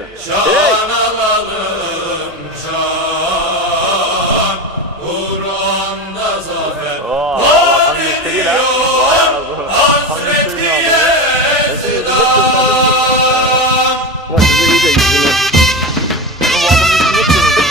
ederim. İnşallah.